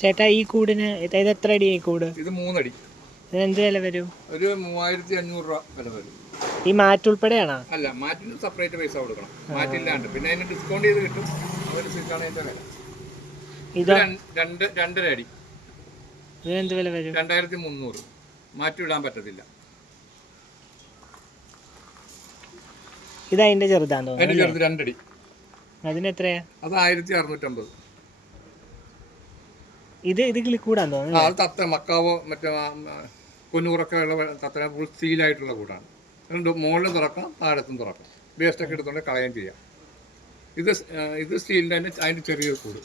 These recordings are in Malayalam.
ചേട്ടാ ഈ കൂടിന് ഇത് എത്ര അടി ഈ കൂട്? ഇത് മൂന്നടി. ഇതിന് എന്ത് വില വരും? ഒരു മൂവായിരത്തി അഞ്ഞൂറ് രൂപ വില വരും. ഈ മാറ്റ് ഉൾപ്പെടെയാണോ അല്ല മാറ്റിന് സെപ്പറേറ്റ് പൈസ കൊടുക്കണം. മാറ്റില്ലാണ്ട്. പിന്നെ അതിന് ഡിസ്കൗണ്ട് ചെയ്ത് കിട്ടും. അതനുസരിച്ചാണ് അതിന്റെ വില. ഇത് ഇതോ. രണ്ട്- രണ്ട് രണ്ടര അടി. ഇതിന് എന്ത് വില വരും? രണ്ടായിരത്തി മുന്നൂറ് മാറ്റി വിടാൻ പറ്റത്തില്ല. ഇത് അതിന്റെ ചെറുതാന്ന് തോന്നുന്നു ചെറുത് രണ്ടടി. അതിന് എത്രയാ? അത് ആയിരത്തി അറുന്നൂറ്റമ്പത് ഇത് ഇത് കിളിക്കൂടാന്ന് ആ തോന്നുന്നു അത് തത്ത മക്കാവോ മറ്റേ ആ, ആ, കുന്നൂറൊക്കെ ഉള്ള തത്തന ഫുൾ സീലായിട്ടുള്ള കൂടാണ്. രണ്ട് മുകളിലും തുറക്കാം താഴത്തും തുറക്കാം. വേസ്റ്റൊക്കെ എടുത്തുകൊണ്ട് കളയുകയും ചെയ്യാം. ഇത് ഇത് സ്റ്റീലിന്റെ തന്നെ അതിന്റെ ചെറിയ കൂട്.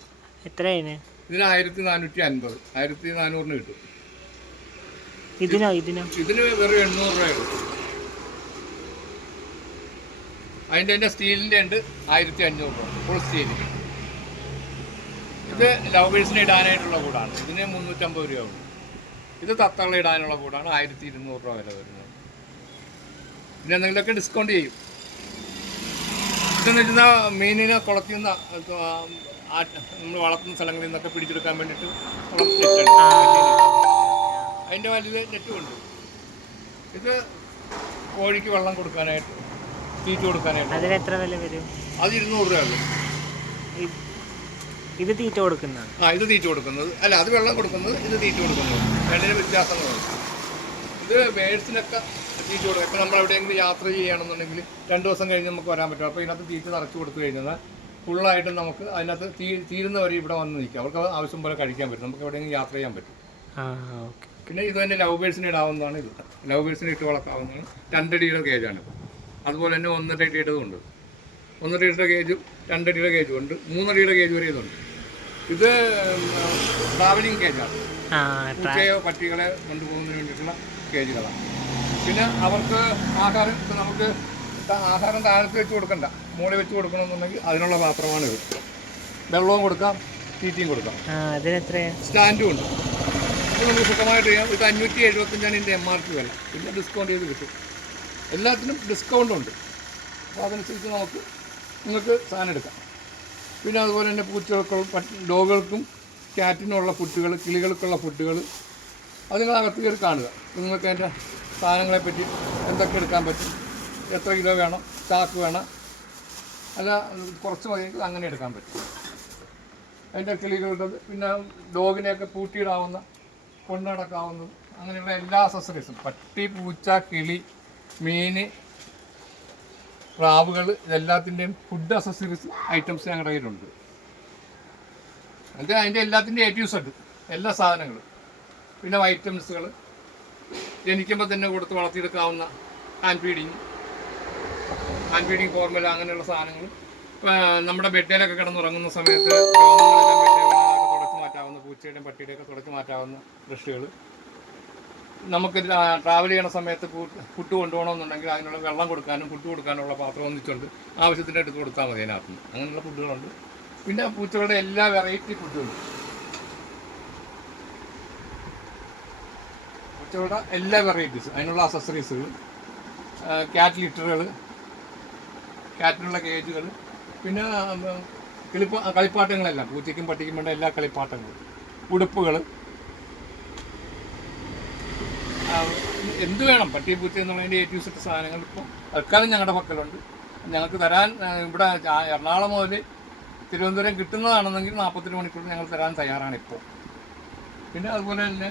എത്രയാണ്? ഇതിന് ആയിരത്തി നാനൂറ്റി അൻപത് ആയിരത്തി നാനൂറിന് കിട്ടും. ഇതിനോ ഇതിനോ? ഇതിന് വെറും എണ്ണൂറ് രൂപയുള്ളൂ അതിന്റെ തന്നെ സ്റ്റീലിന്റെ ഉണ്ട് ആയിരത്തി അഞ്ഞൂറ് രൂപ ഫുൾ സ്റ്റീൽ ഇത് ലവേഴ്സിന് ഇടാനായിട്ടുള്ള കൂടാണ്. ഇതിന് മുന്നൂറ്റമ്പത് രൂപയുള്ളൂ ഇത് തത്തള്ള ഇടാനുള്ള കൂടാണ്. ആയിരത്തി ഇരുന്നൂറ് രൂപ വില വരുന്നത്. പിന്നെ എന്തെങ്കിലുമൊക്കെ ഡിസ്കൗണ്ട് ചെയ്യും. ഇതെന്ന് വെച്ചാൽ മീനിനെ കുളത്തിൽ നിന്ന് നമ്മൾ വളർത്തുന്ന സ്ഥലങ്ങളിൽ നിന്നൊക്കെ പിടിച്ചെടുക്കാൻ വേണ്ടിയിട്ട് അതിന്റെ വലിയ നെറ്റുമുണ്ട്. ഇത് കോഴിക്ക് വെള്ളം കൊടുക്കാനായിട്ട് തീറ്റ കൊടുക്കാനായിട്ട്. അതിന് എത്ര വില വരും? അത് ഇരുന്നൂറ് ഇ- ഇത് തീറ്റ കൊടുക്കുന്നത് ആ ഇത് തീറ്റ കൊടുക്കുന്നത്. അല്ല അത് വെള്ളം കൊടുക്കുന്നത് ഇത് തീറ്റ കൊടുക്കുന്നത്. രണ്ടിന് വ്യത്യാസങ്ങളുണ്ട് ഇത് ബേഡ്സിനൊക്കെ തീറ്റ കൊടുക്കുക ഇപ്പം നമ്മൾ എവിടെയെങ്കിലും യാത്ര ചെയ്യുകയാണെന്നുണ്ടെങ്കിൽ രണ്ട് ദിവസം കഴിഞ്ഞ് നമുക്ക് വരാൻ പറ്റും. അപ്പോൾ ഇതിനകത്ത് തീറ്റ നിറച്ച് കൊടുത്തു കഴിഞ്ഞാൽ ഫുള്ളായിട്ട് നമുക്ക് അതിനകത്ത് തീ തീരുന്നവരെ ഇവിടെ വന്ന് നിൽക്കുക അവർക്ക് ആവശ്യം പോലെ കഴിക്കാൻ പറ്റും. നമുക്ക് എവിടെയെങ്കിലും യാത്ര ചെയ്യാൻ പറ്റും. പിന്നെ ഇത് തന്നെ ലവ് ബേഴ്സിന് ഇടാവുന്നതാണ് ഇത്. ലവ് ബേഴ്സിന് ഇട്ട് വളർത്താവുന്നതാണ്. രണ്ടടിയുടെ കേജാണ് അതുപോലെ തന്നെ ഒന്നര അടിയുടേതും ഉണ്ട്. ഒന്നര അടിയുടെ കേജും രണ്ടടിയുടെ കേജും ഉണ്ട്. മൂന്നടിയുടെ കേജ് വരെ ഇതുണ്ട്. ഇത് ട്രാവലിംഗ് കേജാണ് പൂച്ചയോ പട്ടികളെ കൊണ്ടുപോകുന്നതിന് വേണ്ടിയിട്ടുള്ള കേജുകളാണ്. പിന്നെ അവർക്ക് ആഹാരം ഇപ്പം നമുക്ക് ആഹാരം താഴത്ത് വെച്ച് കൊടുക്കണ്ട. മുകളിൽ വെച്ച് കൊടുക്കണമെന്നുണ്ടെങ്കിൽ അതിനുള്ള പാത്രമാണ് ഇത്. വെള്ളവും കൊടുക്കാം തീറ്റയും കൊടുക്കാം. സ്റ്റാൻഡും ഉണ്ട്. ഇത് നമുക്ക് സുഖമായിട്ട് ചെയ്യാം. ഇത് അഞ്ഞൂറ്റി എഴുപത്തഞ്ചാണ് ഇതിന്റെ എം ആർ പി വില. പിന്നെ ഡിസ്കൗണ്ട് ചെയ്ത് കിട്ടും. എല്ലാത്തിനും ഡിസ്കൗണ്ട് ഉണ്ട്. അപ്പോൾ അതനുസരിച്ച് നമുക്ക് നിങ്ങൾക്ക് സാധനം എടുക്കാം. പിന്നെ അതുപോലെ തന്നെ പൂച്ചകൾക്കും ഡോഗുകൾക്കും ക്യാറ്റിനുള്ള ഫുഡുകൾ കിളികൾക്കുള്ള ഫുഡുകൾ. അത് നിങ്ങളകത്ത് കയറി കാണുക. നിങ്ങൾക്ക് അതിന്റെ സാധനങ്ങളെ പറ്റി എന്തൊക്കെ എടുക്കാൻ പറ്റും? എത്ര കിലോ വേണം? ചാക്ക് വേണം? അല്ല കുറച്ച് മതിയെങ്കിൽ അങ്ങനെ എടുക്കാൻ പറ്റും. അതിന്റെ കിളികളുടെ പിന്നെ ഡോഗിനെയൊക്കെ പൂട്ടിയിടാവുന്ന കൊണ്ടടക്കാവുന്നത് അങ്ങനെയുള്ള എല്ലാ അസസറീസും പട്ടി പൂച്ച കിളി മീൻ പ്രാവുകൾ ഇതെല്ലാത്തിന്റെയും ഫുഡ് അസസറീസ് ഐറ്റംസ് ഞങ്ങളുടെ കയ്യിലുണ്ട്. എന്നിട്ട് അതിന്റെ എല്ലാത്തിന്റെയും ടു സെഡ് എല്ലാ സാധനങ്ങളും. പിന്നെ വൈറ്റമിൻസുകൾ ജനിക്കുമ്പോൾ തന്നെ കൊടുത്ത് വളർത്തിയെടുക്കാവുന്ന hand feeding hand feeding formula അങ്ങനെയുള്ള സാധനങ്ങൾ നമ്മുടെ ബെഡിലൊക്കെ കിടന്നുറങ്ങുന്ന സമയത്ത് ബെഡിൽ വീണതൊക്കെ മാറ്റാവുന്ന പൂച്ചയുടെയും പട്ടിയുടെയും ഒക്കെ തുടച്ച് മാറ്റാവുന്ന ബ്രഷുകൾ നമുക്ക് ട്രാവൽ ചെയ്യണ സമയത്ത് ഫുഡ് കൊണ്ടുപോകണമെന്നുണ്ടെങ്കിൽ അതിനുള്ള വെള്ളം കൊടുക്കാനും ഫുഡ് കൊടുക്കാനുള്ള പാത്രം ഒന്നിച്ചുണ്ട് ആവശ്യത്തിന്റെ എടുത്ത് കൊടുത്താൽ മതി അതിനകത്ത് നിന്ന്. അങ്ങനെയുള്ള ഫുഡുകളുണ്ട്. പിന്നെ പൂച്ചകളുടെ എല്ലാ വെറൈറ്റി ഫുഡുകളും പൂച്ചകളുടെ എല്ലാ വെറൈറ്റീസ് അതിനുള്ള അസസറീസുകൾ ക്യാറ്റ് ലിറ്ററുകൾ ക്യാറ്റിനുള്ള കേജുകൾ പിന്നെ കളിപ്പാട്ടങ്ങളെല്ലാം പൂച്ചയ്ക്കും പട്ടിക്കും വേണ്ട എല്ലാ കളിപ്പാട്ടങ്ങളും. ഉടുപ്പുകൾ എന്ത് വേണം? പട്ടിയെ പൂച്ച എന്നുള്ളതിന്റെ ഏറ്റവും ഇഷ്ട സാധനങ്ങൾ ഇപ്പോൾ തൽക്കാലം ഞങ്ങളുടെ പക്കലുണ്ട്. ഞങ്ങൾക്ക് തരാൻ ഇവിടെ എറണാകുളം മുതൽ തിരുവനന്തപുരം കിട്ടുന്നതാണെന്നെങ്കിൽ നാൽപ്പത്തെട്ട് മണിക്കൂർ ഞങ്ങൾ തരാൻ തയ്യാറാണ് ഇപ്പോൾ പിന്നെ അതുപോലെ തന്നെ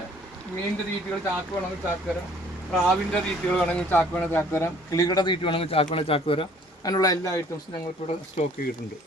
മീനിന്റെ തീറ്റുകൾ ചാക്ക് വേണമെങ്കിൽ ചാക്ക് തരാം. പ്രാവിന്റെ തീറ്റുകൾ വേണമെങ്കിൽ ചാക്ക് വേണമെങ്കിൽ ചാക്ക് തരാം. കിളികളുടെ തീറ്റ വേണമെങ്കിൽ ചാക്ക് വേണമെങ്കിൽ ചാക്ക് തരാം. അതിനുള്ള എല്ലാ ഐറ്റംസും ഞങ്ങൾക്കിവിടെ സ്റ്റോക്ക് ചെയ്തിട്ടുണ്ട്.